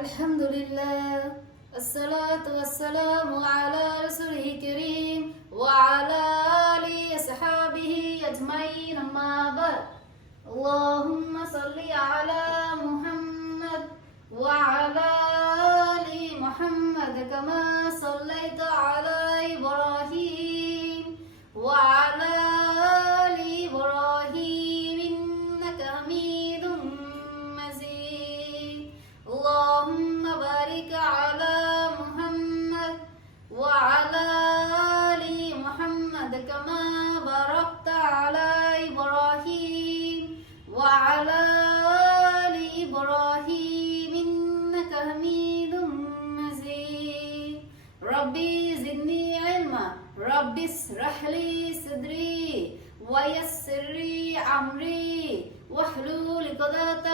Alhamdulillah, assalatu wassalamu ala rasulih kareem wa ala alihi ashabihi ajma'in amma ba'd. Allahumma salli ala Muhammad wa ala ali Muhammad kama sallaita ala Ibrahim wa ala ali Ibrahim innaka Hamidum Majid. اللهم بارك على محمد وعلى آل محمد كما باركت على إبراهيم وعلى آل إبراهيم إنك حميد مجيد. ربي زدني علما ربي اشرح لي صدري ويسر لي أمري واحلل عقدة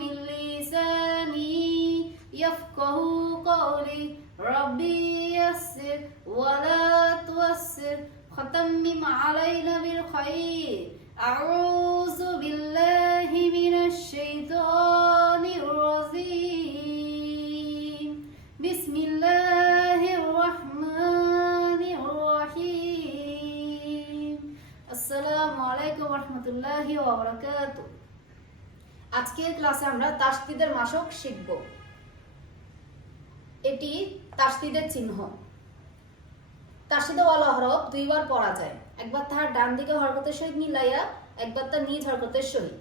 من لساني يفقه قولي. ربي يسر ولا تعسر وتمم علينا بالخير. أعوذ بالله من الشيطان الرجيم. بسم الله الرحمن الرحيم. আসসালামু আলাইকুম ওয়া রাহমাতুল্লাহি ওয়া বারাকাতুহু। আজকের ক্লাসে আমরা তাসদিদের মাসক শিখব। এটি তাসদিদের চিহ্ন। তাসদিদে ওয়ালা হরফ দুইবার পড়া যায়, একবার তাহার ডান দিকে হরকতের সহিত মিলাইয়া, একবার তার নিজ হরকতের সহিত।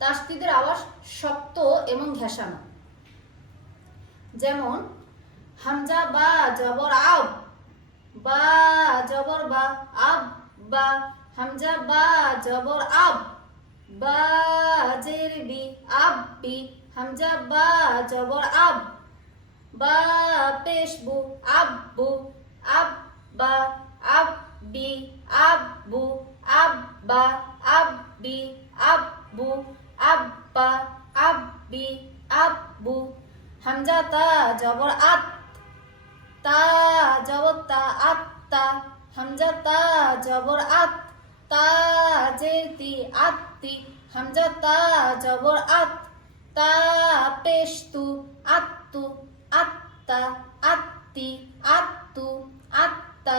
তাসদিদের আওয়াজ শক্ত এবং ঘেঁষানো। যেমন হামজা বা জবর আব, বা জবর বা, আব বা। হামজা বা জবর আব, বা জের বি, আব বি। হামজা বা জবর আব, বা পেশ বু, আব্বু, আব্বা, আব্বি, আব্বু, আব্বা, আব্বি, আব্বু, আব্বা, আব্বি, আব্বু। হামজা তা জবর আত, তা জবর তা, আত্তা। হামজা তা জবর আত, তা জের তি, আত্তি। হামজা তা জবর আত, তা পেশ তু, আত্তু, আত্তা, আত্তি, আত্তু, আত্তা,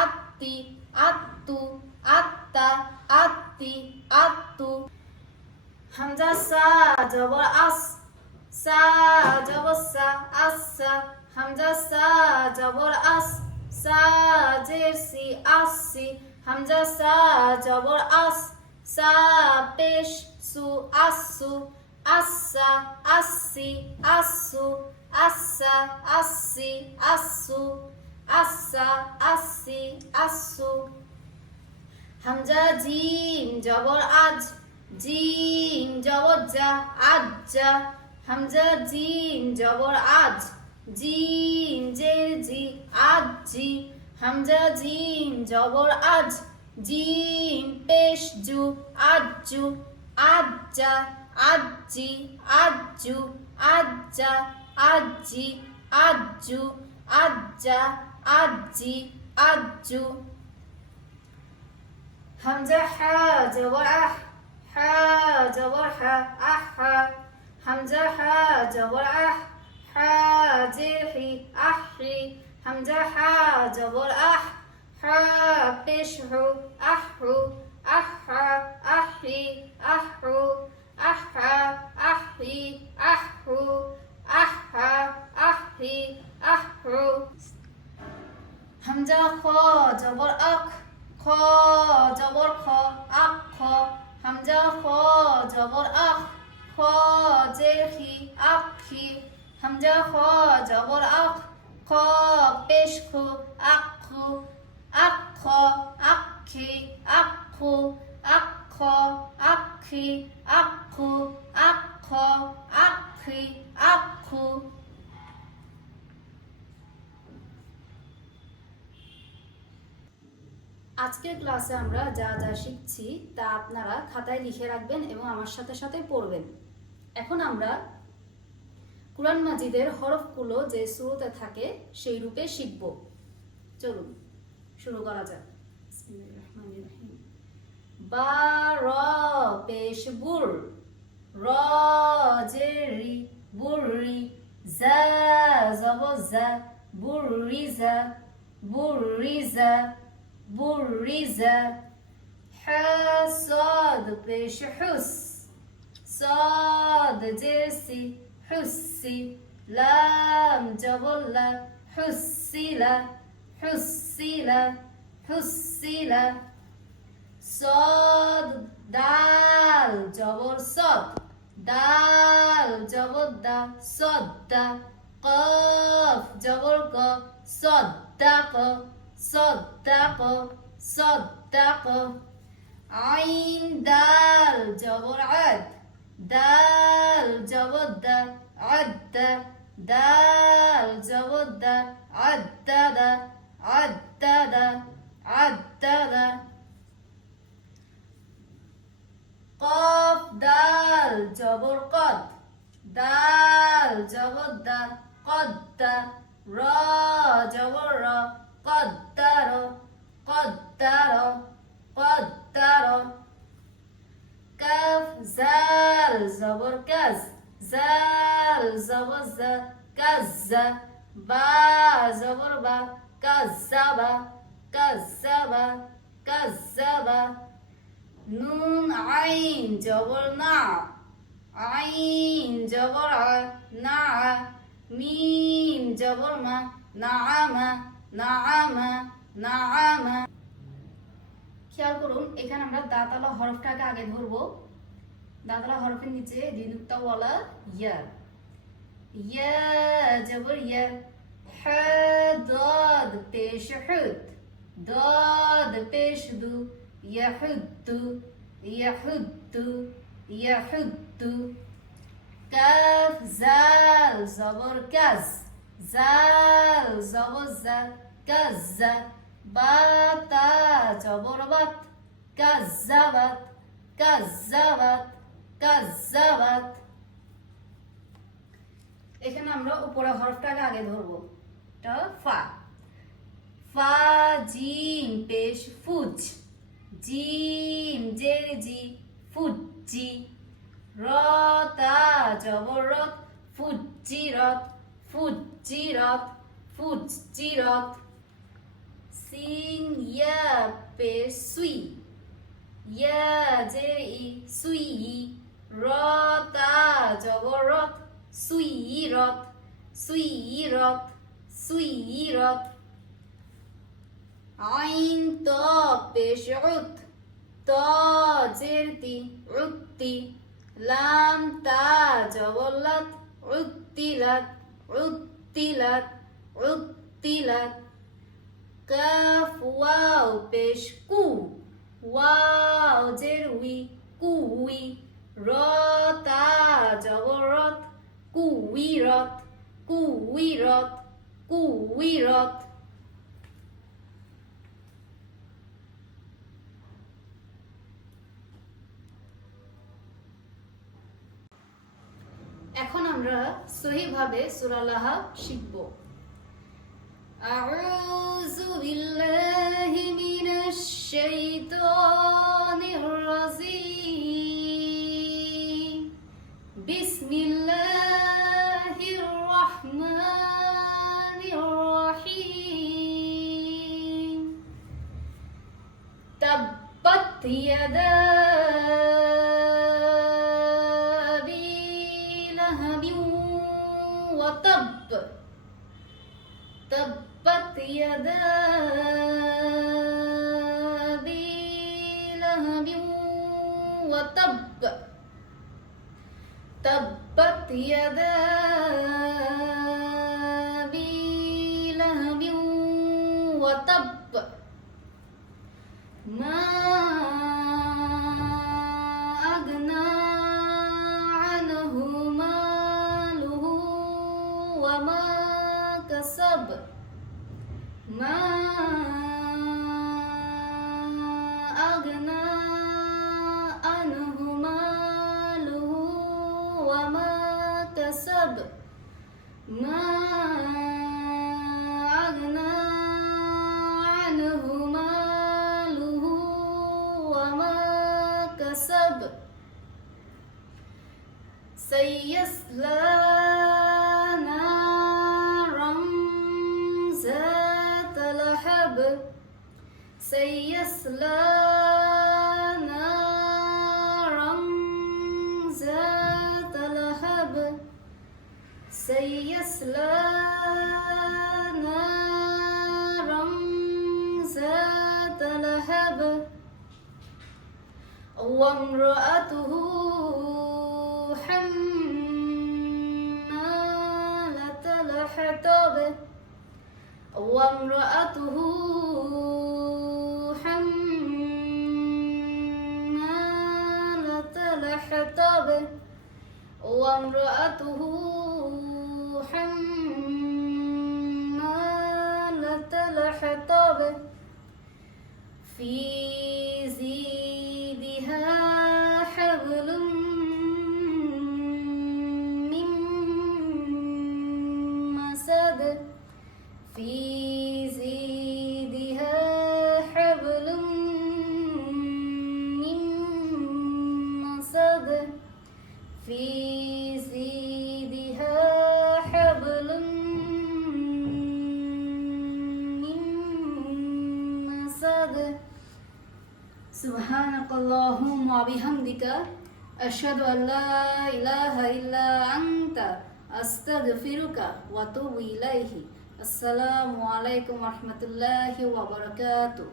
আত্তি, আত্তু, আত্তা, আত্তি, আত্তু। হামজা সা জবর আস, সা জবর সা, আসসা। হামজা সা জবর আস, সা জের সি, আসসি। হামজা সা জবর আস, সা পেশ সু, আসসু, আচ্ছা, আসসি, আসসু, আচ্ছা, আসসি, আসসু, আচ্ছা, আসসি, আসসু। হামজা জিম জবর আজ, জিম জবর জা, আজ্জা। হামজা জিম জবর আজ, জিম জের জি, আজ্জি। হামজা জিম জবর আজ, জিম পেশ জু, আজ্জু, আজ্জা, আজ্জি, আজ্জু, আজ্জা, আজ্জি, আজ্জু, আজ্জা, আজ্জি, আজ্জু। হামজা হা জবর আহ, হা জবর হা, আহা। হামজা হা জবর আহ, হা জের হি, আহরি। হামজা হা জবর আহ, হা পেশ হু, আহু, আহা, আহরি, আহু, আহা, আহরি, আহু, আহা, আহরি, আহু। হামজা খ জবর আখ, খ জবর খ, আখ। হামজা খ জবর আখ, খ জের হি, আখি। হামজা খ জবর আখ, খ পেশ খু, আখু, আখ, আখি, আখু, আখ, আখি, আখু, আখ, আখি, আখু। আজকের ক্লাসে আমরা যা যা শিখছি তা আপনারা খাতায় লিখে রাখবেন এবং আমার সাথে সাথে পড়বেন। এখন আমরা কুরআন মাজিদের হরফগুলো যে শুরুতে থাকে সেই রূপে শিখব। চলুন শুরু করা যাক। বিসমিল্লাহির রহমানির রহিম। বা র পেশ বুর, র জের রি, বুররি। জা জবর জা বুরিজা বুরিজা বুরিজা হা صاد পেশ হুস صاد জেসি হুসি লাম জবর লা হুসিলা হুসিলা হুসিলা صاد দাল জবর সদ দাল জবর দা সদ্দা কফ জবর ক সদ্দাক সদ্দাক সদ্দাক আইন দাল জবর আদ দাল জবর দা আদ্দা দাল জবর দা আদ্দাদা আদ্দাদা আদ্দাদা কফ দাল জবর কদ দাল জবর দা কদ্দা র জবর র কদ্দার কদ্দার কদ্দার কাফ জাল জবর কাজ জাল জবর জা কাজ্জা বা জবর বা কাজ্জাবা কাজ্জাবা কাজ্জাবা নুন আইন জবর না আইন জবর না মিম জবর মা নাআমা নাআমা নাআমা খেয়াল করুন এখানে আমরা দাঁতালা হরফটাকে আগে ধরবো দাঁতালা হরফের নিচে দ্বিনুক্তাওয়ালা ইয়া ইয়া জবর ইয়া হা দাদ পেশ হুদ দাদ পেশ দু ইয়াহুদ্দু ইয়াহুদ্দু ইয়াহুদ্দু কাফ জাল জবর কাজ জাল জবর জা কাজ্জা বা তা জবর বাত কাজ্জাবাত কাজ্জাবাত কাজ্জাবাত এখানে আমরা উপরে হরফটাকে আগে ধরবো এটা ফা ফা জিম পেশ ফুজ জিম জের জি ফুজ্জি রতা জবর রত ফুজ্জিরত ফুজ্জিরত ফুজ্জিরত সিন ইয়া পেশ সুই ইয়া জের ই সুই রতা জবর রত সুইরত সুইরত সুইরত আইন ত পেশ উত ত জের তি উত্তি লাম তা জবর লাত উত্তিলাত উত্তিলাত উত্তিলাত কাফ ওয়াও পেশ কু ওয়াও জের উই কুই র তা জবর রত কুইরত কুইরত কুইরত এখন আমরা সহিভাবে সূরা লাহা শিখব আউযু বিল্লাহি মিনাশ শাইতানির রাজিম বিসমিল্লাহির রাহমানির রাহিম তাব্বাত ইয়াদা وتب تبت يدا أبي لهب وتب تبت يدا أبي لهب وتب ما أغنى عنه ماله وما كسب ما أغنى عنه ماله وما كسب ما أغنى عنه ماله وما كسب سيصلى سيصلى نارا ذات لهب سيصلى نارا ذات لهب وامرأته حمالة الحطب وامرأته حمالة الحطب وامرأته حمالة الحطب في زيدها حبل من مسد في زيدها حبل من مسد في زيدها حبل من مسد سبحانك اللهم وبحمدك أشهد أن لا إله إلا أنت أستغفرك وأتوب إليه السلام عليكم ورحمة الله وبركاته